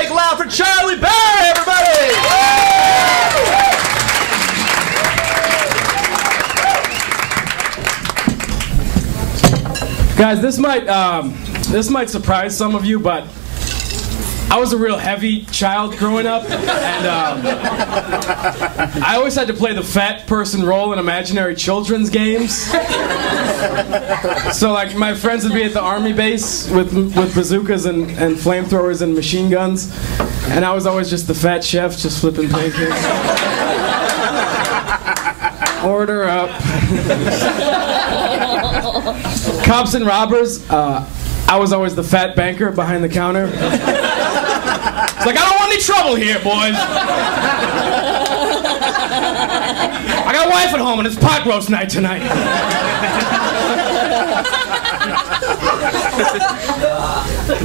Make it loud for Charlie Berry, everybody! Guys, this might surprise some of you, but I was a real heavy child growing up, and I always had to play the fat person role in imaginary children's games. So, like, my friends would be at the army base with bazookas and flamethrowers and machine guns, and I was always just the fat chef, just flipping pancakes. Order up. Cops and robbers, I was always the fat banker behind the counter. It's like, I don't want any trouble here, boys. I got a wife at home and it's pot roast night tonight.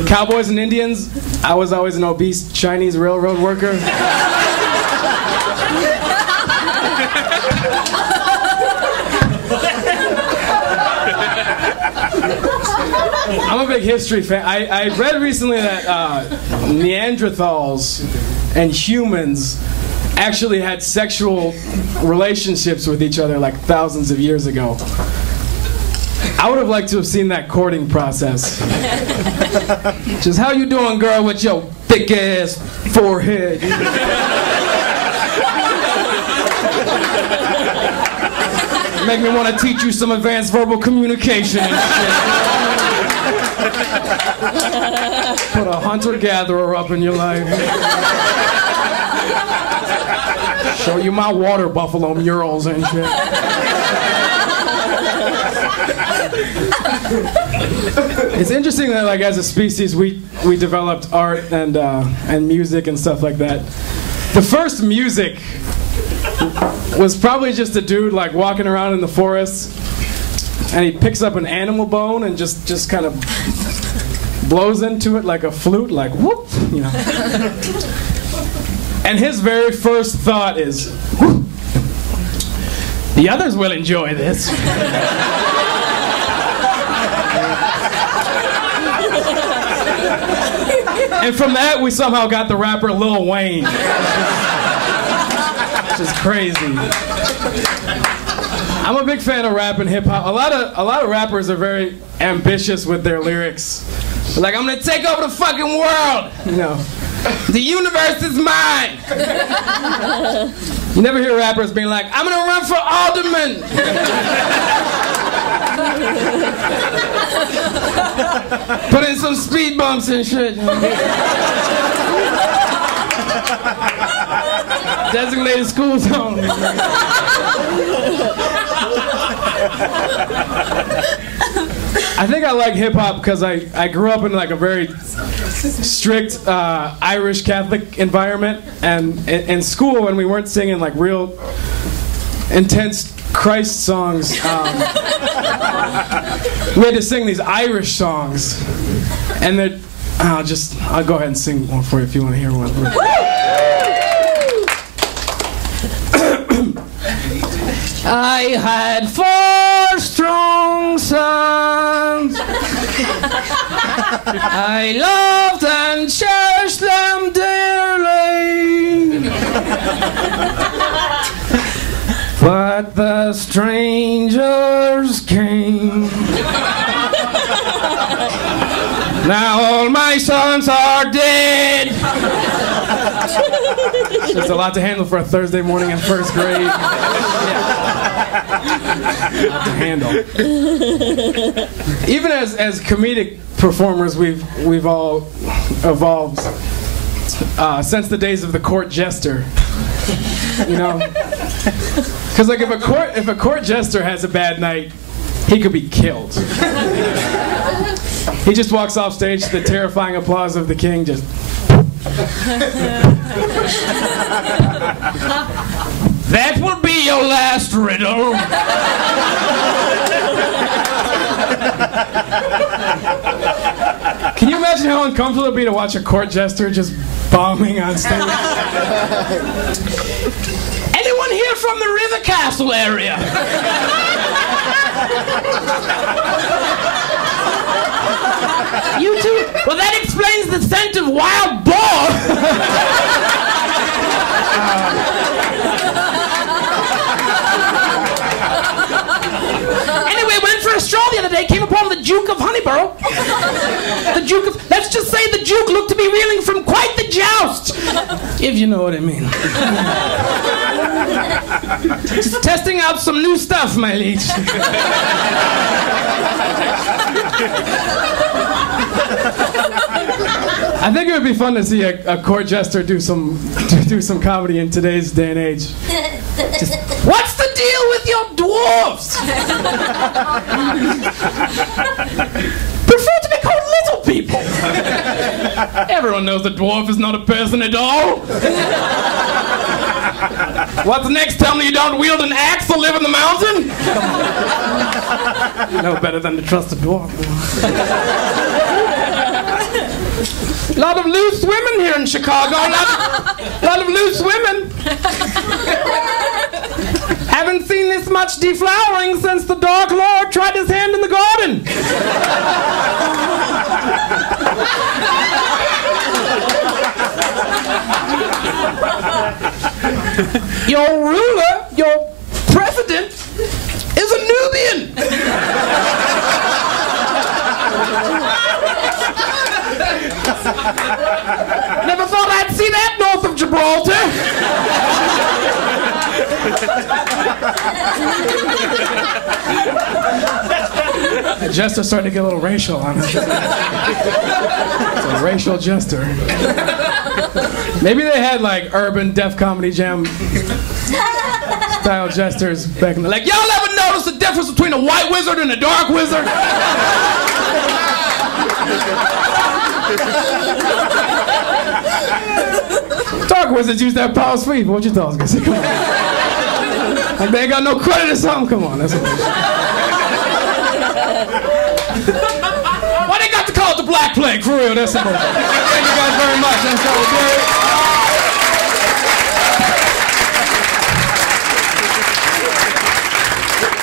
Cowboys and Indians, I was always an obese Chinese railroad worker. I'm a big history fan. I read recently that Neanderthals and humans actually had sexual relationships with each other like thousands of years ago. I would have liked to have seen that courting process. Just, how you doing, girl, with your thick ass forehead? Make me want to teach you some advanced verbal communication and shit. Put a hunter-gatherer up in your life. Show you my water buffalo murals and shit. It's interesting that, like, as a species, we developed art and music and stuff like that. The first music was probably just a dude, like, walking around in the forest, and he picks up an animal bone and just kind of blows into it like a flute, like whoop, you know. And his very first thought is, whoop, the others will enjoy this. And from that, we somehow got the rapper Lil Wayne. Which is crazy. I'm a big fan of rap and hip hop. A lot of rappers are very ambitious with their lyrics. They're like, I'm gonna take over the fucking world. You know, the universe is mine. You never hear rappers being like, I'm gonna run for alderman. Put in some speed bumps and shit. Designated school zone. I think I like hip hop because I grew up in like a very strict Irish Catholic environment, and in school when we weren't singing like real intense Christ songs, we had to sing these Irish songs, and they're I'll go ahead and sing one for you if you want to hear one. I had 4 strong sons. I loved and cherished them dearly. But the strangers came. Now all my sons are dead. It's a lot to handle for a Thursday morning in first grade. Not to handle. Even as comedic performers, we've all evolved since the days of the court jester. You know, because like if a court jester has a bad night, he could be killed. He just walks off stage to the terrifying applause of the king, just. That will be your last riddle. Can you imagine how uncomfortable it would be to watch a court jester just bombing on stage? Anyone here from the River Castle area? You too? Well, that explains the scent of wild boar. know? The Duke of, let's just say the Duke looked to be reeling from quite the joust, if you know what I mean. Just testing out some new stuff, my liege. I think it would be fun to see a court jester do some comedy in today's day and age. Just, what's the deal with your dwarves? Prefer to be called little people. Everyone knows the dwarf is not a person at all. What's next? Tell me you don't wield an axe or live in the mountain? You know better than to trust a dwarf. A lot of loose women here in Chicago. A lot of loose women. Haven't seen this much deflowering since the Dark Lord tried his hand in the garden. Your ruler, your president, is a Nubian. Never thought I'd see that north of Gibraltar. The jester's starting to get a little racial on it. It's a racial jester. Maybe they had like urban Def Comedy Jam style jesters back in the, like, y'all ever notice the difference between a white wizard and a dark wizard? Dark wizards use that powers for evil. What you thought I was gonna say? Come on. Like they ain't got no credit or something? Come on, that's what why they got to call it the Black Plague? For real, that's simple. Thank you guys very much. That's how we do it.